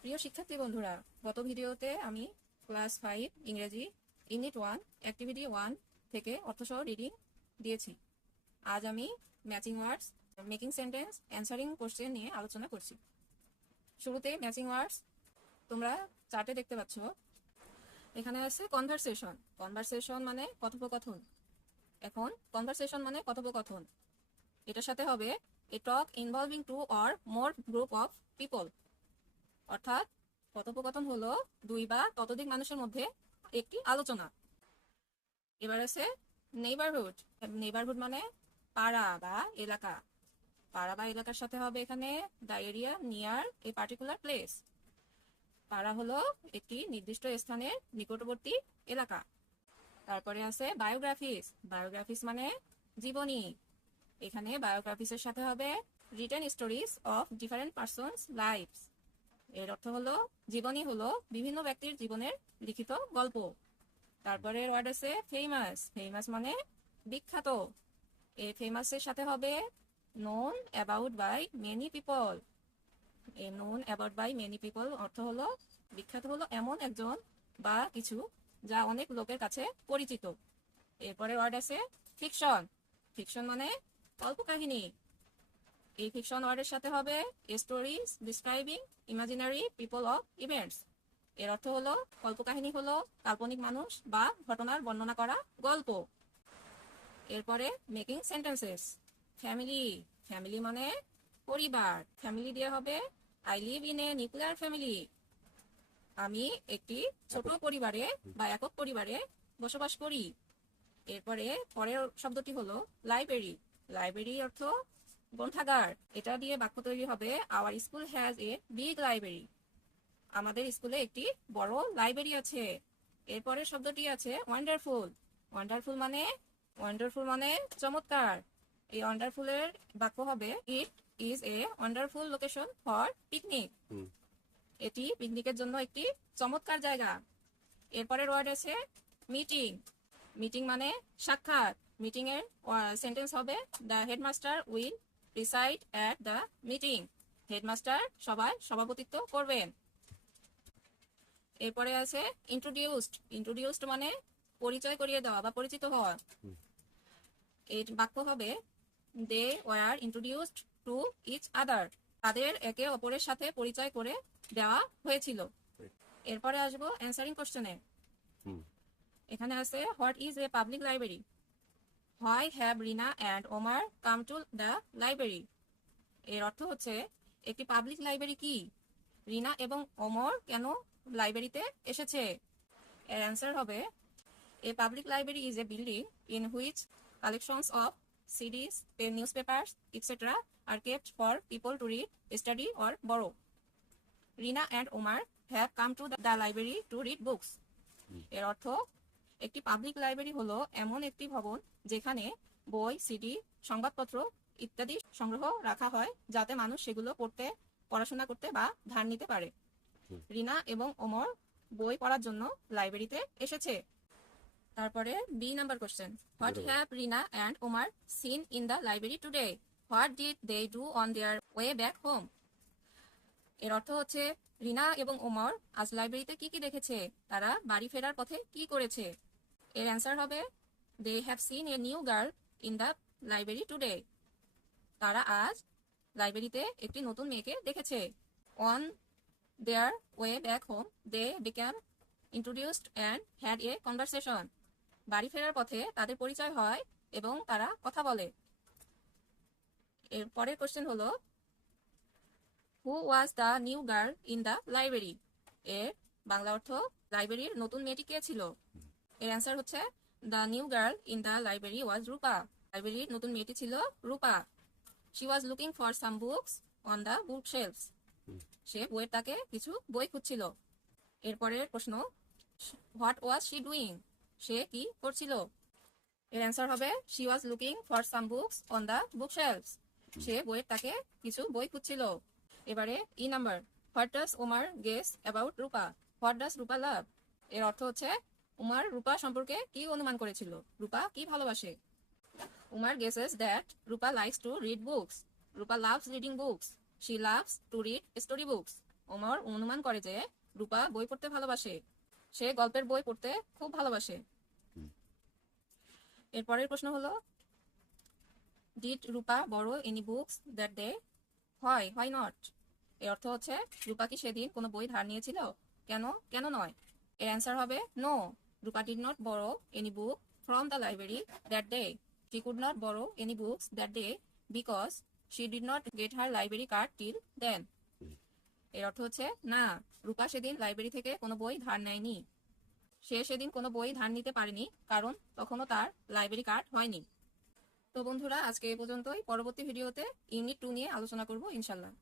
প্রিয় শিক্ষার্থী বন্ধুরা, গত ভিডিওতে আমি ক্লাস 5 ইংরেজি ইউনিট 1 অ্যাক্টিভিটি 1 থেকে অর্থসহ রিডিং দিয়েছি। আজ আমি ম্যাচিং ওয়ার্ডস, মেকিং সেন্টেন্স, অ্যান্সারিং কোশ্চেন নিয়ে আলোচনা করছি। শুরুতে ম্যাচিং ওয়ার্ডস তোমরা চার্টে দেখতে পাচ্ছ। এখানে আছে কনভারসেশন। কনভারসেশন মানে কথোপকথন। এখন কনভারসেশন মানে কথোপকথন, এটার সাথে হবে a talk involving two or more group of people, অর্থাৎ কথোপকথন হলো দুই বা ততোধিক মানুষের মধ্যে একটি আলোচনা। এবার আছে নেইবারহুড। নেইবারহুড মানে পাড়া বা এলাকা। পাড়া বা এলাকার সাথে হবে এখানে the area near a particular place. পাড়া হলো একটি নির্দিষ্ট স্থানের নিকটবর্তী এলাকা। তারপরে আছে বায়োগ্রাফিস। বায়োগ্রাফিস মানে জীবনী। এখানে বায়োগ্রাফিসের সাথে হবে written stories of different persons lifes. এর অর্থ হলো জীবনী হলো বিভিন্ন ব্যক্তির জীবনের লিখিত গল্প। তারপরে ওয়ার্ড আছে ফেমাস। ফেমাস মানে বিখ্যাত। এই ফেমাসের সাথে হবে known about by many people. এই known about by many people অর্থ হলো বিখ্যাত হলো এমন একজন বা কিছু যা অনেক লোকের কাছে পরিচিত। এরপরে ওয়ার্ড আছে ফিকশন। ফিকশন মানে কল্পকাহিনী। এই ফিকশন ওয়ার্ডের সাথে হবে stories describing imaginary people of events. এর অর্থ হলো কল্পকাহিনী হলো কাল্পনিক মানুষ বা ঘটনার বর্ণনা করা গল্প। এরপরে মেকিং সেন্টেন্সেস। ফ্যামিলি। ফ্যামিলি মানে পরিবার। ফ্যামিলি দিয়ে হবে I live in a nuclear family. আমি একটি ছোট পরিবারে বা একক পরিবারে বসবাস করি। এরপরে পরের শব্দটি হলো লাইব্রেরি। লাইব্রেরি অর্থ গ্রন্থাগার। এটা দিয়ে বাক্য তৈরি হবে our school has a big library. আমাদের স্কুলে একটি বড় লাইব্রেরি আছে। এরপরের শব্দটি আছে ওয়ান্ডারফুল। ওয়ান্ডারফুল মানে চমৎকার। এই ওয়ান্ডারফুলের বাক্য হবে it is a wonderful location for picnic. এটি পিকনিকের জন্য একটি চমৎকার জায়গা। এরপরের ওয়ার্ড আছে মিটিং। মিটিং মানে সাক্ষাৎ। মিটিং এর সেন্টেন্স হবে the headmaster will preside at the meeting. Headmaster সভায় সভাপতিত্ব করবেন। এরপরে আছে ইন্ট্রোডিউসড। ইন্ট্রোডিউসড মানে পরিচয় করিয়ে দেওয়া বা পরিচিত হওয়া। এর বাক্য হবে they were introduced to each other. তাদের একে অপরের সাথে পরিচয় করে দেওয়া হয়েছিল। এরপরে আসবো অ্যান্সারিং কোশ্চেনে। এখানে আছে what is a public library. Why have Rina and Omar come to the library. এর অর্থ হচ্ছে একটি পাবলিক লাইব্রেরি কি, রিনা এবং ওমর কেন লাইব্রেরিতে এসেছে। এর অ্যান্সার হবে a public library is a building in which collections of CDs, newspapers etc. are kept for people to read, study or borrow. Rina and Omar have come to the library to read books. এর অর্থ একটি public library হলো এমন একটি ভবন যেখানে বই, CD, সংবাদপত্র ইত্যাদি সংগ্রহ রাখা হয় যাতে মানুষ সেগুলো পড়তে, পড়াশোনা করতে বা ধার নিতে পারে। রিনা এবং ওমর বই পড়ার জন্য লাইব্রেরিতে এসেছে। তারপরে B number question, what have Rina and Omar seen in the library today. What did they do on their way back home. এর অর্থ হচ্ছে রিনা এবং ওমর আজ লাইব্রেরিতে কি কি দেখেছে, তারা বাড়ি ফেরার পথে কি করেছে। এর অ্যান্সার হবে they have seen a new girl in the library today. তারা আজ লাইব্রেরিতে একটি নতুন মেয়েকে দেখেছে। On their way back home they become introduced and had a conversation. বাড়ি ফেরার পথে তাদের পরিচয় হয় এবং তারা কথা বলে। এর পরের কোশ্চেন হলো who was the new girl in the library. এর বাংলা অর্থ লাইব্রেরির নতুন মেয়েটি কে ছিল। এর অ্যান্সার হচ্ছে the new girl in the library was Rupa. লাইব্রেরির নতুন মেয়েটি ছিল Rupa. She was looking for some books on the book shelves. সে বইয়ের তাকে কিছু বই খুঁজছিল। এরপরের প্রশ্ন হোয়াট ওয়াজ শি ডুইং। সে কি করছিল। এর অ্যান্সার হবে she was looking for some books on the book shelves. সে বইয়ের তাকে কিছু বই খুঁজছিল। এবারে E number, what does Omar guess about Rupa. What does রূপা লাভ। এর অর্থ হচ্ছে উমার রূপা সম্পর্কে কি অনুমান করেছিল, রূপা কি ভালোবাসে। উমার guesses that Rupa likes to read books. Rupa loves reading books. She loves to read story books. Omar অনুমান করে যে রূপা বই পড়তে ভালোবাসে। সে গল্পের বই পড়তে খুব ভালোবাসে। এরপরের প্রশ্ন হলো, did Rupa borrow any books that day? Why not? এর অর্থ হচ্ছে, রূপা কি সেদিন কোনো বই ধার নিয়েছিল? কেন, কেন নয়? এর অ্যান্সার হবে no. Rupa did not borrow any book from the library that day. She could not borrow any books that day because she did not get her library card till then. এর অর্থ হচ্ছে, না, রূপা সেদিন লাইব্রেরি থেকে কোনো বই ধার নেয়নি। সে সেদিন কোনো বই ধার নিতে পারেনি কারণ তখনও তার লাইব্রেরি কার্ড হয়নি। তো বন্ধুরা, আজকে এই পর্যন্তই। পরবর্তী ভিডিওতে ইউনিট 2 নিয়ে আলোচনা করব ইনশাল্লাহ।